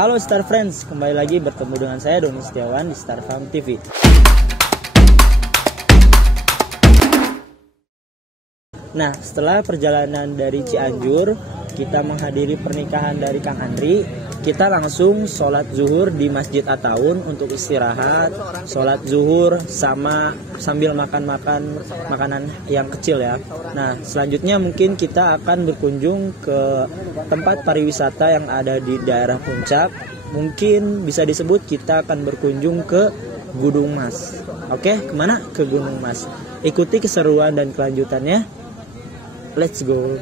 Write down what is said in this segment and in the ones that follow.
Halo Star Friends, kembali lagi bertemu dengan saya Doni Setiawan di Star Farm TV. Nah, setelah perjalanan dari Cianjur, kita menghadiri pernikahan dari Kang Andri. Kita langsung sholat zuhur di Masjid At-Taun untuk istirahat, sholat zuhur sambil makan makanan yang kecil ya. Nah, selanjutnya mungkin kita akan berkunjung ke tempat pariwisata yang ada di daerah Puncak. Mungkin bisa disebut kita akan berkunjung ke Gunung Mas. Oke, kemana? Ke Gunung Mas. Ikuti keseruan dan kelanjutannya. Let's go.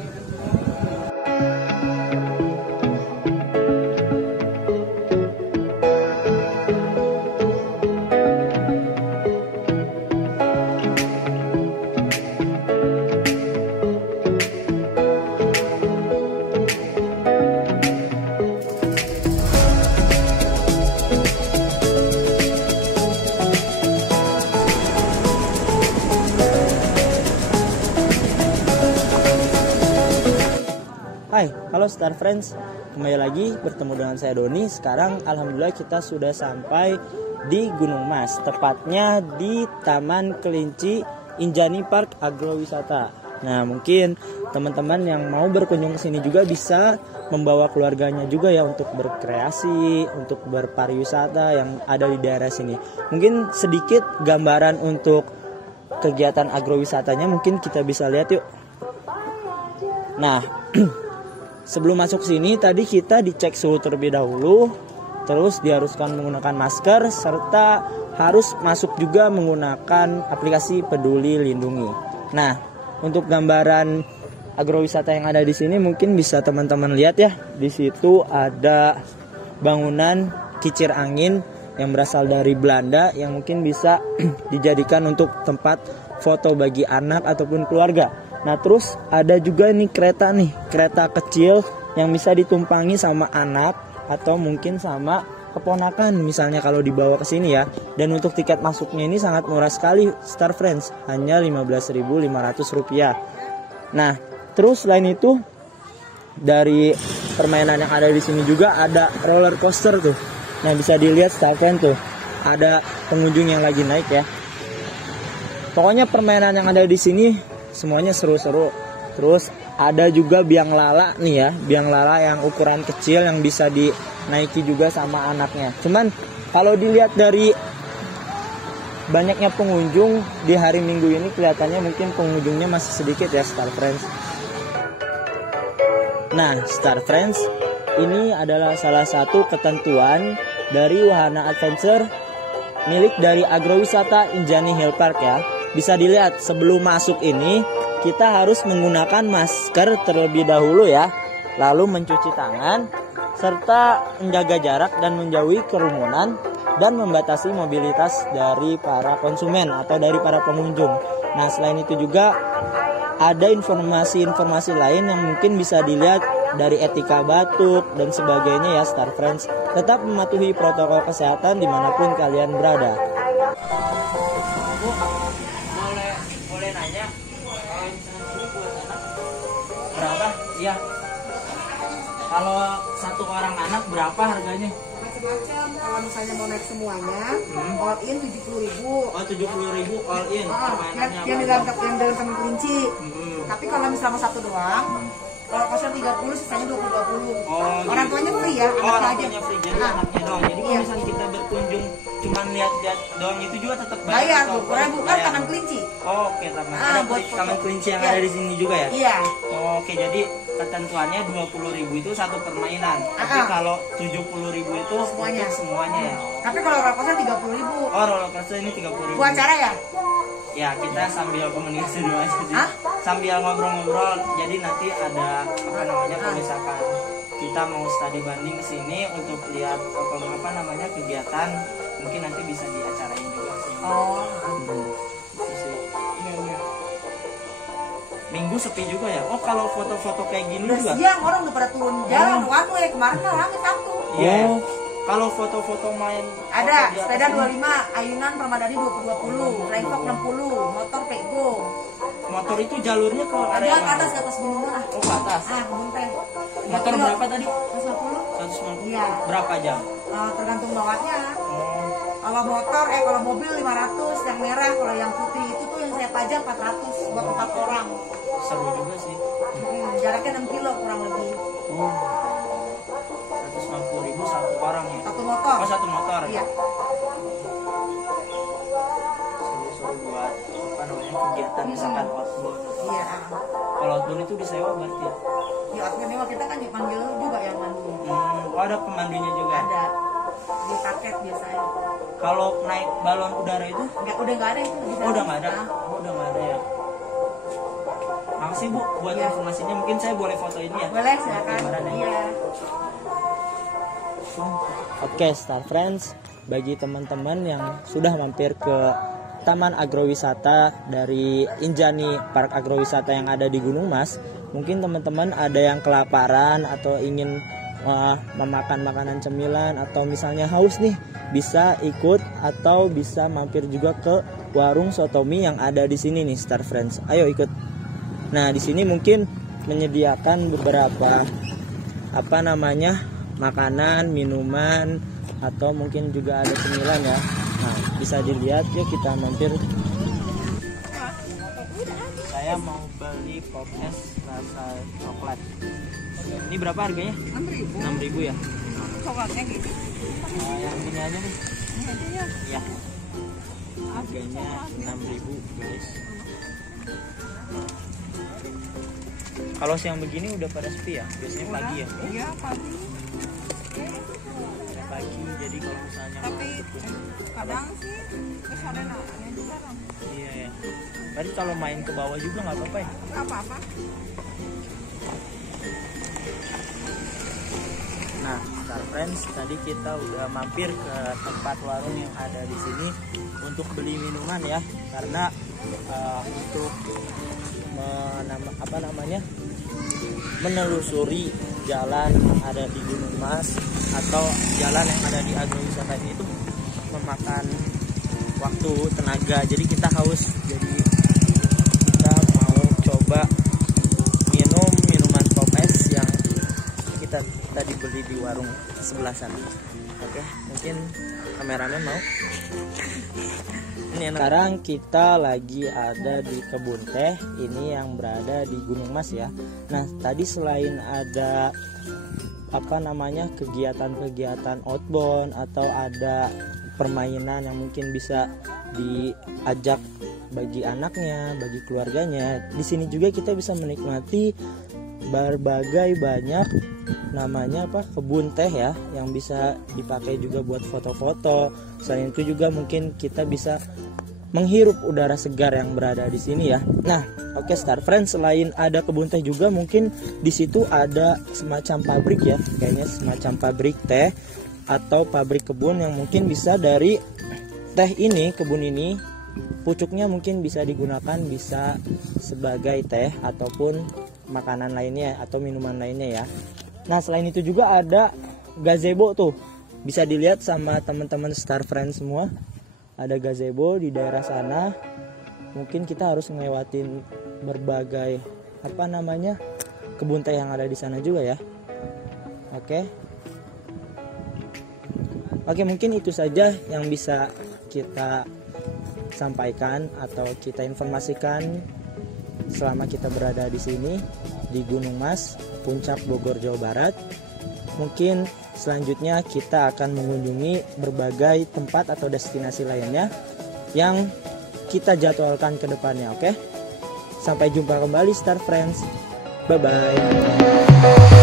Hai, halo Star Friends, kembali lagi bertemu dengan saya Doni. Sekarang alhamdulillah kita sudah sampai di Gunung Mas, tepatnya di Taman Kelinci Injani Park Agrowisata. Nah, mungkin teman-teman yang mau berkunjung ke sini juga bisa membawa keluarganya juga ya untuk berkreasi, untuk berpariwisata yang ada di daerah sini. Mungkin sedikit gambaran untuk kegiatan agrowisatanya mungkin kita bisa lihat yuk. Nah, sebelum masuk sini tadi kita dicek suhu terlebih dahulu, terus diharuskan menggunakan masker serta harus masuk juga menggunakan aplikasi Peduli Lindungi. Nah, untuk gambaran agrowisata yang ada di sini mungkin bisa teman-teman lihat ya. Di situ ada bangunan kicir angin yang berasal dari Belanda yang mungkin bisa dijadikan untuk tempat foto bagi anak ataupun keluarga. Nah, terus ada juga nih kereta kecil yang bisa ditumpangi sama anak atau mungkin sama keponakan misalnya kalau dibawa ke sini ya. Dan untuk tiket masuknya ini sangat murah sekali Star Friends, hanya Rp15.500. Nah, terus selain itu dari permainan yang ada di sini juga ada roller coaster tuh. Nah, bisa dilihat Star Friends tuh, ada pengunjung yang lagi naik ya. Pokoknya permainan yang ada di sini semuanya seru-seru. Terus ada juga biang lala nih ya, biang lala yang ukuran kecil yang bisa dinaiki juga sama anaknya. Cuman kalau dilihat dari banyaknya pengunjung di hari Minggu ini kelihatannya mungkin pengunjungnya masih sedikit ya Star Friends. Nah, Star Friends, ini adalah salah satu ketentuan dari wahana adventure milik dari agrowisata Injani Hill Park ya. Bisa dilihat sebelum masuk ini kita harus menggunakan masker terlebih dahulu ya. Lalu mencuci tangan serta menjaga jarak dan menjauhi kerumunan dan membatasi mobilitas dari para konsumen atau dari para pengunjung. Nah, selain itu juga ada informasi-informasi lain yang mungkin bisa dilihat dari etika batuk dan sebagainya ya Star Friends. Tetap mematuhi protokol kesehatan dimanapun kalian berada. Boleh nanya, berapa? Iya. Kalau satu orang anak berapa harganya? Macam-macam. Kalau misalnya mau naik semuanya, all in 70.000. Oh, 70.000 all in. Yang di dalam Taman Kelinci. Tapi kalau misalnya satu doang, kalau kosnya 30, sisanya 20. Orang tuanya free ya, orang anaknya tuanya free, jadi anaknya doang. Jadi kalau misalnya kita berkunjung cuman lihat doang itu juga tetap bayar. atau 20.000 kan Taman Kelinci. Oke, Taman Kelinci yang ada di sini juga ya? Iya. Oke, jadi ketentuannya 20.000 itu satu permainan. Tapi kalau 70.000 itu semuanya ya. Tapi kalau roller coaster 30.000. Oh, roller coaster ini 30.000. Buat acara ya? Ya, kita sambil komunikasi dulu aja sih. Sambil ngobrol-ngobrol. Jadi nanti ada kalau misalkan kita mau studi banding ke sini untuk lihat kegiatan, mungkin nanti bisa diacarain juga sih. Iya. Minggu sepi juga ya. Oh, kalau foto-foto kayak gini juga. Siang orang udah pada turun jalan, one way kemarin kan rame Sabtu. Iya. Kalau foto-foto main ada sepeda 25, ayunan permadani 20, flying fox 60, motor pego. Motor itu jalurnya ke ada ke atas gunung lah. Oh, ke atas. Gunung teh. Motor berapa tadi? 150. 150. Iya. Berapa jam? Tergantung bawanya. Oh, Kalau motor, kalau mobil 500, yang merah, kalau yang putih itu tuh yang saya pajang 400 buat 4 orang. seru juga sih. Jaraknya 6 kilo kurang lebih. Oh, 150.000 satu orang ya? Satu motor. Oh, satu motor. Iya. Seru-seru buat apa namanya kegiatan misalkan outbound. Iya. Kalau outbound itu disewa berarti? Ya artinya kita kan dipanggil juga yang mandu. Oh, ada pemandunya juga? Ada. Di paket biasanya. Kalau naik balon udara itu? Udah nggak ada itu. Oh, udah nggak ada? Oh, udah nggak ada ya? Makasih Bu buat Iya. informasinya. Mungkin saya boleh foto ini ya? Boleh silakan. Gambaran ya? Iya. Oke, Star Friends, bagi teman-teman yang sudah mampir ke Taman Agrowisata dari Injani Park Agrowisata yang ada di Gunung Mas, mungkin teman-teman ada yang kelaparan atau ingin memakan makanan cemilan atau misalnya haus nih, bisa ikut atau bisa mampir juga ke warung sotomi yang ada di sini nih, Star Friends. Ayo ikut. Nah, di sini mungkin menyediakan beberapa makanan, minuman, atau mungkin juga ada cemilan ya. Nah, bisa dilihat, yuk kita mampir. Saya mau beli pop es rasa coklat. Ini berapa harganya? 6.000. 6.000 ya. Coklatnya gitu. Yang ini aja nih. Ya. Harganya 6.000 guys. Kalau siang begini udah pada sepi ya? Biasanya pagi ya? Iya pagi. Pagi, jadi kalau misalnya Tapi kadang sih kesana juga dong. iya ya. Berarti kalau main ke bawah juga nggak apa-apa ya? Nggak apa-apa. Nah, Star Friends, tadi kita udah mampir ke tempat warung yang ada di sini untuk beli minuman ya, karena untuk menelusuri jalan yang ada di Gunung Mas atau jalan yang ada di agrowisata ini itu memakan waktu, tenaga, jadi kita haus, jadi kita mau coba minum minuman pop es yang kita tadi beli di warung sebelah sana. Oke, mungkin kameramen mau. Sekarang kita lagi ada di kebun teh ini yang berada di Gunung Mas ya. Nah, tadi selain ada kegiatan-kegiatan outbound atau ada permainan yang mungkin bisa diajak bagi anaknya, bagi keluarganya, di sini juga kita bisa menikmati berbagai banyak kebun teh ya, yang bisa dipakai juga buat foto-foto. Selain itu juga mungkin kita bisa menghirup udara segar yang berada di sini ya. Nah, oke Star Friends, selain ada kebun teh juga mungkin di situ ada semacam pabrik ya, kayaknya semacam pabrik teh atau pabrik kebun yang mungkin bisa dari teh ini, kebun ini pucuknya mungkin bisa digunakan bisa sebagai teh ataupun makanan lainnya atau minuman lainnya ya. Nah, selain itu juga ada gazebo tuh, bisa dilihat sama teman-teman Star Friends semua. Ada gazebo di daerah sana. Mungkin kita harus ngelewatin berbagai kebun teh yang ada di sana juga ya. Oke, mungkin itu saja yang bisa kita sampaikan atau kita informasikan selama kita berada di sini di Gunung Mas, Puncak Bogor, Jawa Barat. Mungkin selanjutnya kita akan mengunjungi berbagai tempat atau destinasi lainnya yang kita jadwalkan ke depannya, oke? Sampai jumpa kembali Star Friends. Bye-bye.